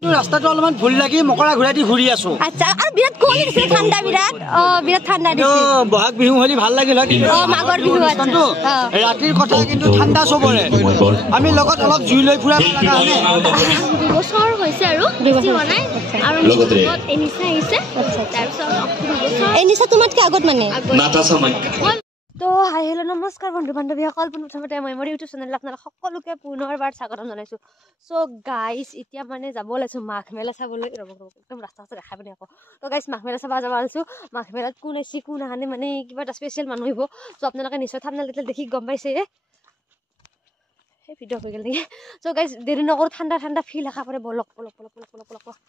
ৰাস্তাটো অলপমান ভুল লাগি মকৰা ঘূৰাই দি ঘূৰি আছো। আচ্ছা আৰু বিৰাট কোঁৱলি দিছে ঠাণ্ডা বিৰাট ঠাণ্ডা দিছে। বহাগ বিহু হলি ভাল লাগিল হয় কিন্তু মাঘৰ বিহু ৰাতিৰ কথা কিন্তু ঠাণ্ডা চবৰে। আমি লগত অলপ জুই লৈ ফুৰা লগা হলে 2 বছৰ হৈছে আৰু বেছি হোৱা নাই আৰু লগত এনিছা আহিছে। তাৰপিছত এনিছা তোমাতকে আগত মানে নাটাছা তো হাই হেল্ল' নমস্কাৰ বন্ধু বান্ধৱীসকল। প্ৰথমতে মই মোৰ ইউটিউব চেনেল আপোনালোক সকলোকে পুনৰবাৰ স্বাগতম জনাইছোঁ। চ' গাইজ এতিয়া মানে যাব ওলাইছোঁ মাঘ মেলা চাবলৈ। একদম ৰাস্তা দেখাই পিনে আকৌ তো গাইজ মাঘ মেলা চাব যাব ওলাইছোঁ। মাঘ মেলাত কোন আহিছে কোন আহানে মানে কিবা এটা স্পেচিয়েল মানুহ আহিব। চ' আপোনালোকে নিশ্চয় থাম্বনেইল দেখি গম পাইছে সেই ভিডিঅ' হৈ গ'ল নেকি। চ' গাইজ দেৰি নকৰোঁ ঠাণ্ডা ঠাণ্ডা ফিল আশা কৰে বলক বলক বলক বলক বলক বলক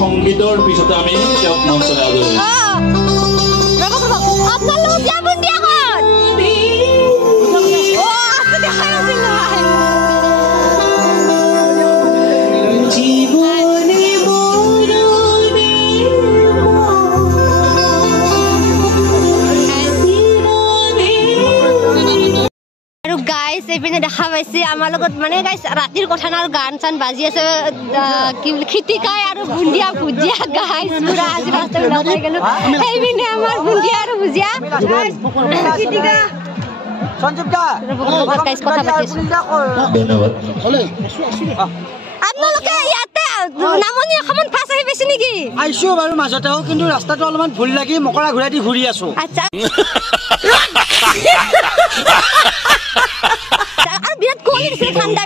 সংগীতৰ পিছতে আমি তেওঁক মঞ্চলৈ আদৰিম। এইপিনে দেখা পাইছে আমাৰ লগত মানে গাইছ ৰাতিৰ কথা না গান চান বাজি আছে কি বুলি খিটিকাই আৰু বুন্দিয়া ভুজিয়া গাইছ পুৰা আজি ৰাস্তা ওলাই গেলো। এইপিনে আমাৰ বুন্দিয়া আৰু ভুজিয়া খিটিকা সঞ্জীৱ দা গাইছ কথা পাতিছো। ধন্যবাদ। আপোনালোকে ইয়াতে নামনি অসমত ফাঁচ আহি পাইছে নেকি? আইছো বাৰু মাজতেও কিন্তু ৰাস্তাটো অলপমান ভুল লাগি মকৰা ঘূৰাই দি ঘূৰি আছো। আচ্ছা বিৰাট কোঁৱলি দিছে ঠাণ্ডা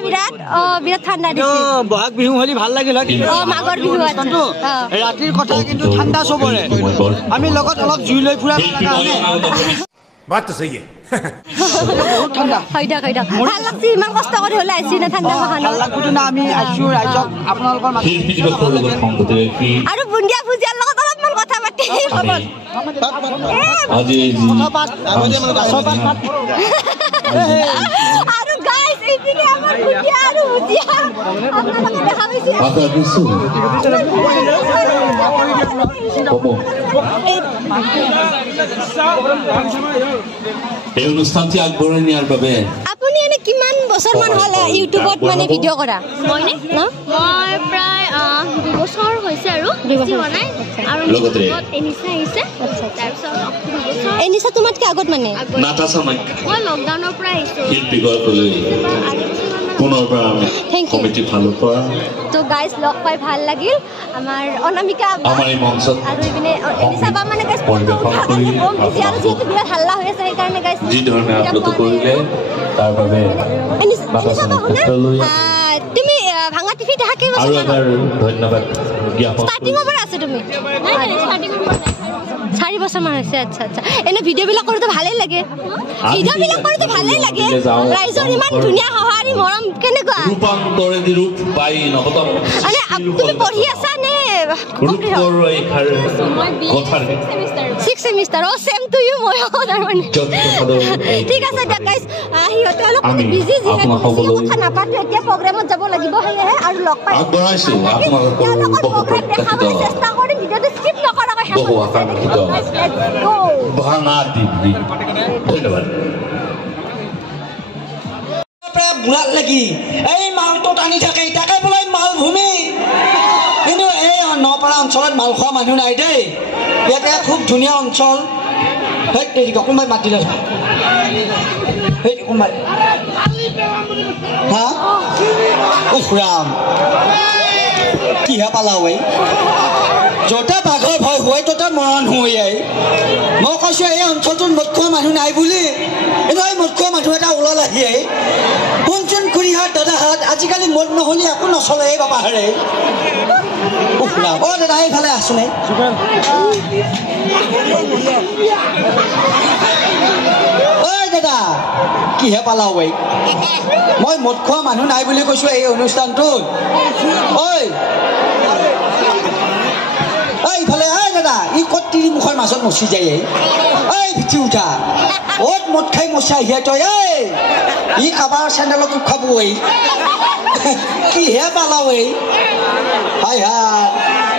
বিৰাট ঠাণ্ডা দিছে। বহাগ বিহু হলি ভাল লাগিল হয় কিন্তু মাঘৰ বিহু ৰাতিৰ কথা কিন্তু ঠাণ্ডা চবৰে। আমি লগত অলপ জুই লৈ ফুৰা লগা হলে বাতটো সহি ভাল লাগছে। ইমান কষ্ট কৰি হলে আহিছি না ঠাণ্ডা ভাল লাগবতো না আমি আহিছো ৰাইজক আপোনালোকৰ আৰু বুন্দিয়া ভুজিয়াৰ লগত অলপমান কথা পাতি আৰু গাইছ এইপিনে আমাৰ বুন্দিয়া আৰু ভুজিয়া আপোনালোকে দেখা পাইছে। এই অনুষ্ঠানটি আগবঢ়াই নিয়াৰ বাবে আপুনি এনে কিমান বছৰ মান হ'ল ইউটিউবত মানে ভিডিঅ' কৰা? মই প্ৰায় 2 বছৰ হৈছে আৰু বেছি হোৱা নাই আৰু লগত এনিছা আহিছে। তাৰপিছত এনিছা তোমাতকে আগত মানে নাটাছা মই লকডাউনৰ পৰা আহিছোঁ। কমিটি ফালৰ পৰা তো গাইজ লগ পাই ভাল লাগিল। আমাৰ অনামিকা আৰু ইপিনে এনিছা বা মানে গাইজ আৰু যিহেতু বিৰাট হাল্লা হৈ আছে সেইকাৰণে গাইজ যি ধৰণে আপলোড কৰিলে তাৰ বাবে তুমি ভাঙা টিভি দেখা কেইবছৰ আৰু এবাৰ ধন্যবাদ জ্ঞাপন ষ্টাৰ্টিঙৰ পৰা আছে তুমি? 4 বছৰ মান হৈছে। আচ্ছা আচ্ছা এনে ভিডিঅ'বিলাক কৰোঁতে ভালেই লাগে। ভিডিঅ'বিলাক কৰোঁতে ভালেই লাগে। ৰাইজৰ ইমান ধুনীয়া সঁহাৰি মৰম কেনেকুৱা ৰূপান্তৰেদি ৰূপ পাই নহতম মানে তুমি পঢ়ি আছা নে? 6 চেমিষ্টাৰ চেম টু ইউ মই তাৰমানে ঠিক আছে দিয়ক গাইজ। সিহঁতে অলপ বিজি যিহেতু কথা নাপাতো এতিয়া প্ৰগ্ৰেমত যাব লাগিব সেয়েহে আৰু লগ পাই তেওঁলোকৰ প্ৰগ্ৰেম দেখাবলৈ চেষ্টা কৰিম। ভিডিঅ'টো স্কিপ নকৰাকৈ বুঢ়াত লাগি এই মালটো টানি থাকে তাকে বোলে মালভূমি। কিন্তু এই নপাৰা অঞ্চলত মাল খোৱা মানুহ নাই দেই। ইয়াতে খুব ধুনীয়া অঞ্চল। সেই কোনোবাই মাত দিলে সেই কোনোবাই হা উফৰাম কিহে পালাও এই য'তে বাঘৰ ভয় হয় ত'তে মৰণ হৈ মই কৈছো এই অঞ্চলটোত মদ খোৱা মানুহ নাই বুলি কিন্তু এই মদ খোৱা মানুহ এটা ওলাল আহি শুনচোন খুৰীহাত দাদাহাত আজিকালি মদ নহ'লে একো নচলে এই বাবাহাৰে অ দাদা এইফালে আছোনে ঐ দাদা কিহে পালাও এই মই মদ খোৱা মানুহ নাই বুলি কৈছো এই অনুষ্ঠানটোত ঐ এইফালে এই দাদা ই ক'ত তিৰি মুখৰ মাজত মচি যায় এই ভিটি উঠা অত মদ খাই মচি আহিয়া তই ই কাবাৰ চেণ্ডেলত উঠাব এই কিহে পালাও এই হাই হাই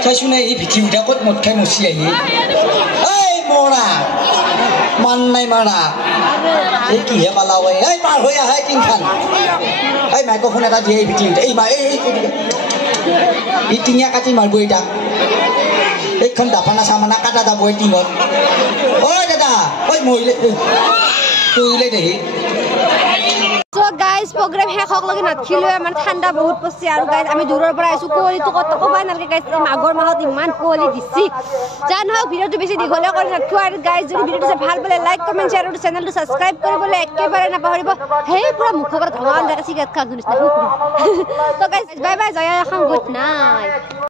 চাইছোনে এই ভিটি উঠা ক'ত মদ খাই মচি আহি এই মৰা মান নাই মাৰা এই কিহে পালাও এই পাৰ হৈ আহে টিংখান এই মাইক্ৰফোন এটা দিয়ে এই ভিটি উঠা এই টিঙিয়া কাটি মাৰিব এতিয়া এইখন দাপানা চামানা কাটা যাব এই টিঙত ঐ দাদা ঐ মহিলা তৈলে দেহি So guys, program শেষ হক লাগি নাথিলো আমাৰ ঠাণ্ডা বহুত পছে আৰু গাইজ আমি দূৰৰ পৰা আইছো কোৱলিটো কত কবাই নালকে গাইজ আগৰ মাহত ইমান কোৱলি দিছি জান হক ভিডিওটো বেছি দীঘলীয়া কৰি নাথিও আৰু গাইজ যদি ভিডিওটো ভাল পালে লাইক কমেন্ট শ্বেয়াৰ আৰু চেনেলটো সাবস্ক্ৰাইব কৰিবলৈ একেবাৰে নাপাহৰিব হেই পুৰা মুখৰ পৰা ধঙাল দেখা চিগাৰেট খাই গুনিছ না তো গাইজ বাই বাই জয় এখন গুড নাইট